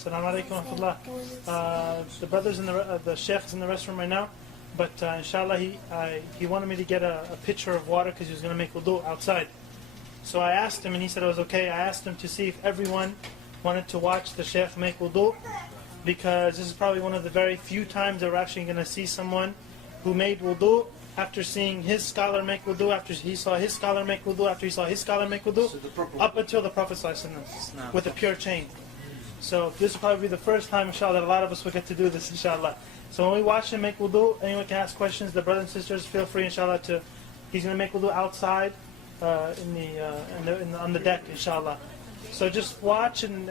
Assalamu alaikum wa rahmatullah. The brothers in the Sheikh is in the restroom right now, but inshallah he wanted me to get a pitcher of water because he was going to make wudu outside. So I asked him and he said it was okay. I asked him to see if everyone wanted to watch the Sheikh make wudu, because this is probably one of the very few times that we're actually going to see someone who made wudu after seeing his scholar make wudu, after he saw his scholar make wudu, after he saw his scholar make wudu, up until the Prophet ﷺ with a pure chain. So this will probably be the first time, inshallah, that a lot of us will get to do this, inshallah. So when we watch him make wudu, anyone can ask questions. The brothers and sisters, feel free, inshallah, he's going to make wudu outside on the deck, inshallah. So just watch and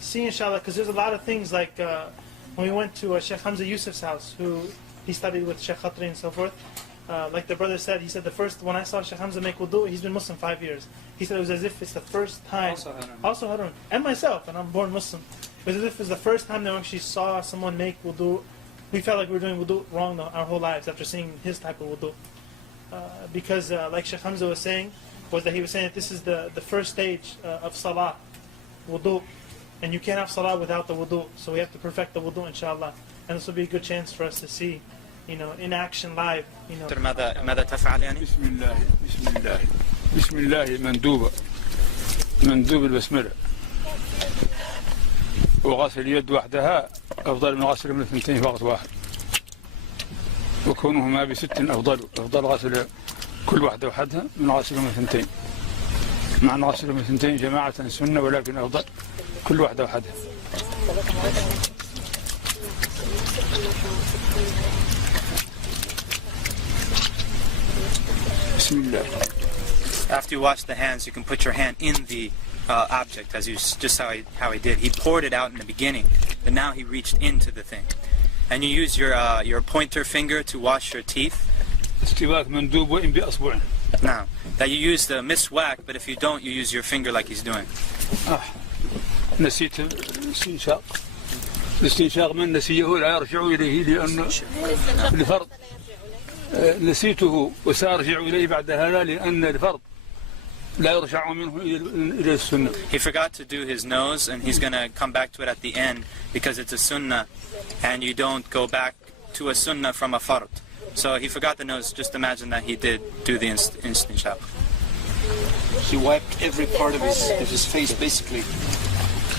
see, inshallah, because there's a lot of things like when we went to Sheikh Hamza Yusuf's house, who he studied with Sheikh Khatri and so forth. Like the brother said, he said when I saw Sheikh Hamza make wudu, he's been Muslim 5 years. He said it was as if it's the first time, also Harun, and myself, and I'm born Muslim, it was as if it's the first time that we actually saw someone make wudu. We felt like we were doing wudu wrong our whole lives after seeing his type of wudu. Because like Sheikh Hamza was saying, he was saying that this is the first stage of salah, wudu, and you can't have salah without the wudu, so we have to perfect the wudu, inshallah. And this will be a good chance for us to see, in action live. ماذا تفعل يعني؟ بسم الله مندوب البسملة، وغسل اليد وحدها أفضل من غسل من الثنتين في وقت واحد، وكونهما بست أفضل غسل كل واحدة وحدها من غسل من الثنتين، مع أن غسل من الثنتين جماعة سنة، ولكن أفضل كل واحدة وحدها. After you wash the hands, you can put your hand in the object, as just how he did. He poured it out in the beginning, but now he reached into the thing. And you use your pointer finger to wash your teeth. Now, that you use the miswak, but if you don't, you use your finger like he's doing. نسيت الاستنشاق من نسيه لا يرجع إليه لأنه لفرض نسيته وسأرجع إليه بعد هذا لأن الفرض لا يرجع منه إلى السنة. He forgot to do his nose, and he's going to come back to it at the end because it's a sunnah, and you don't go back to a sunnah from a fard. So he forgot the nose. Just imagine that he did do the istinshaq. He wiped every part of his face, basically.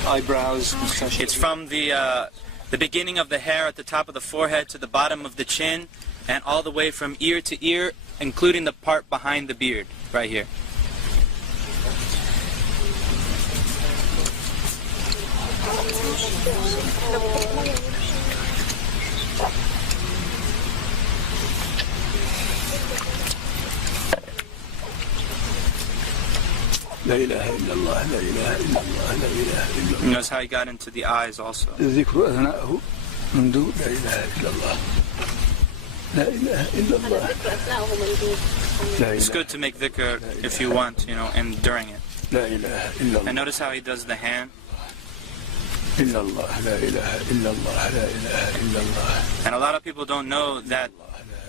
Eyebrows, mustache. It's from the beginning of the hair at the top of the forehead to the bottom of the chin, and all the way from ear to ear, including the part behind the beard, right here. لا إله إلا الله لا إله إلا الله لا إله إلا الله. Notice how he got into the eyes also. الذكر أثناءه منذ لا إله إلا الله لا إله إلا الله. It's good to make dhikr if you want, and during it. لا إله إلا الله. And notice how he does the hand. إلا الله لا إله إلا الله لا إله إلا الله. And a lot of people don't know that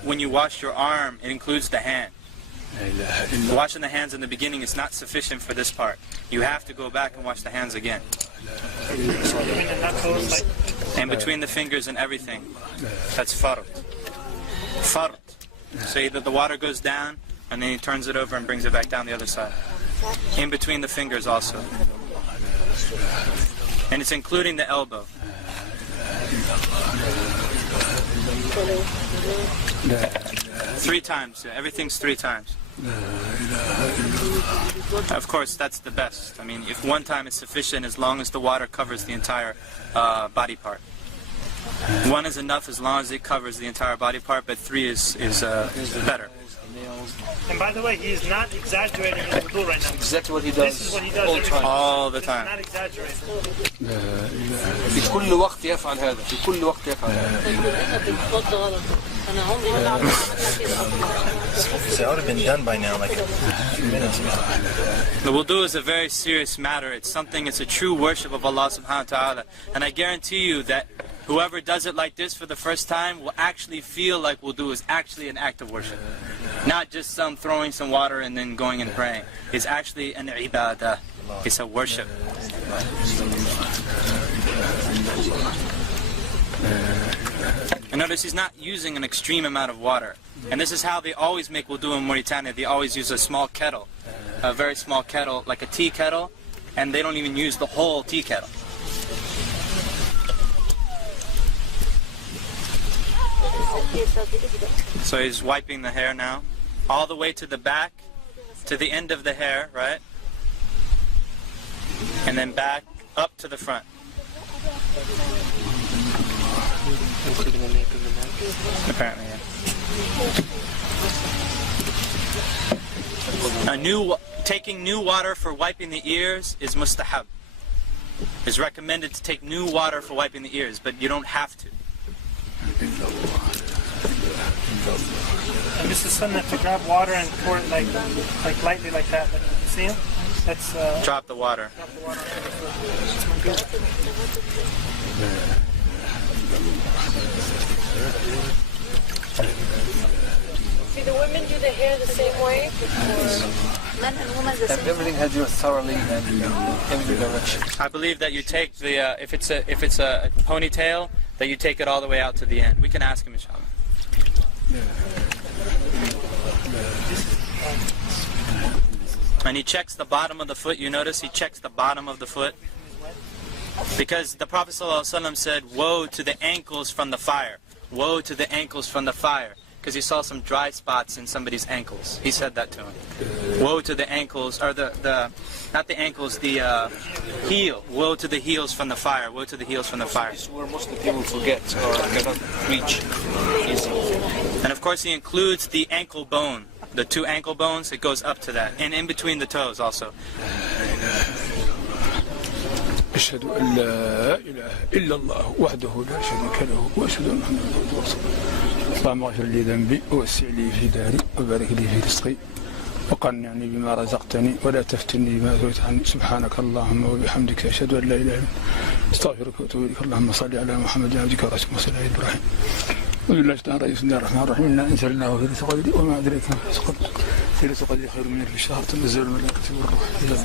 when you wash your arm, it includes the hand. Washing the hands in the beginning is not sufficient for this part. You have to go back and wash the hands again. And between the fingers and everything. That's fard. Fard. So either the water goes down, and then he turns it over and brings it back down the other side. In between the fingers also. And it's including the elbow. Three times. Everything's 3 times. Of course, that's the best. I mean, if one time is sufficient, as long as the water covers the entire body part. 1 is enough as long as it covers the entire body part, but 3 is better. And by the way, he is not exaggerating his wudu right now. Exactly what he does. This is what he does all the time. Not exaggerating. في كل وقت يفعل هذا. في كل وقت يفعل هذا. That would have been done by now, like minutes ago. The wudu is a very serious matter. It's a true worship of Allah subhanahu wa ta'ala. And I guarantee you that whoever does it like this for the first time will actually feel like wudu is actually an act of worship. Not just some throwing some water and then going and praying. It's actually an ibadah. It's a worship. And notice he's not using an extreme amount of water. And this is how they always make wudu in Mauritania. They always use a small kettle, a very small kettle, like a tea kettle, and they don't even use the whole tea kettle. So he's wiping the hair now, all the way to the back, to the end of the hair, right? And then back up to the front. Apparently, yeah. Taking new water for wiping the ears is mustahab. It's recommended to take new water for wiping the ears, but you don't have to. And this is sunnah to grab water and pour it like lightly like that. Like, see him? That's Drop the water. drop the water onto the foot. Do the women do the hair the same way? Men and women the same Everything has you thoroughly and in every direction. I believe that you take the if it's a ponytail, that you take it all the way out to the end. We can ask him, inshallah. And he checks the bottom of the foot. You notice he checks the bottom of the foot, because the Prophet ﷺ said, "Woe to the ankles from the fire! Woe to the ankles from the fire!" Because he saw some dry spots in somebody's ankles. He said that to him. Woe to the ankles, or not the ankles, the heel. Woe to the heels from the fire. Woe to the heels from the fire. This is where most of the people forget or cannot reach easily. And of course he includes the ankle bone. The two ankle bones, it goes up to that. And in between the toes also. أشهد أن لا إله إلا الله وحده لا شريك له وأشهد أن محمدا عبده ورسوله. اللهم اغفر لي ذنبي ووسع لي في داري وبارك لي في رزقي وقنعني بما رزقتني ولا تفتني بما أتيت عني. سبحانك اللهم وبحمدك أشهد أن لا إله إلا أنت أستغفرك وأتوب إليك. اللهم صل على محمد عبدك ورسولك وصل على إبراهيم. بسم الله الرحمن الرحيم. إنا أنزلناه في ليلة القدر وما أدريك ما ليلة القدر خير من ألف شهر تنزل الملائكة والروح فيها.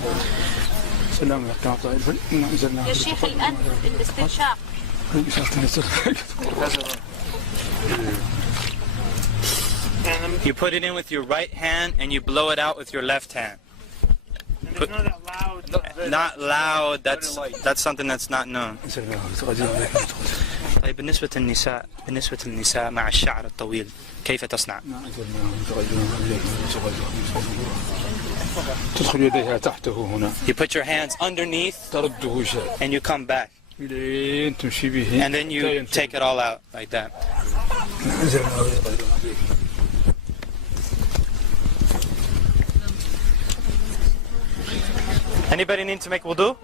سلام عليكم طائفة إنا أنزلناه يا شيخ الأنف الاستنشاق. You put it in with your right hand and you blow it out with your left hand. And there's not that loud. Not loud, that's something that's not known. طيب بالنسبة للنساء مع الشعر الطويل كيف تصنع؟ تدخل يديها تحته هنا. You put your hands underneath ترده شيء. and you come back. إلين تمشي به. And then you take it all out like that. Anybody need to make wudu?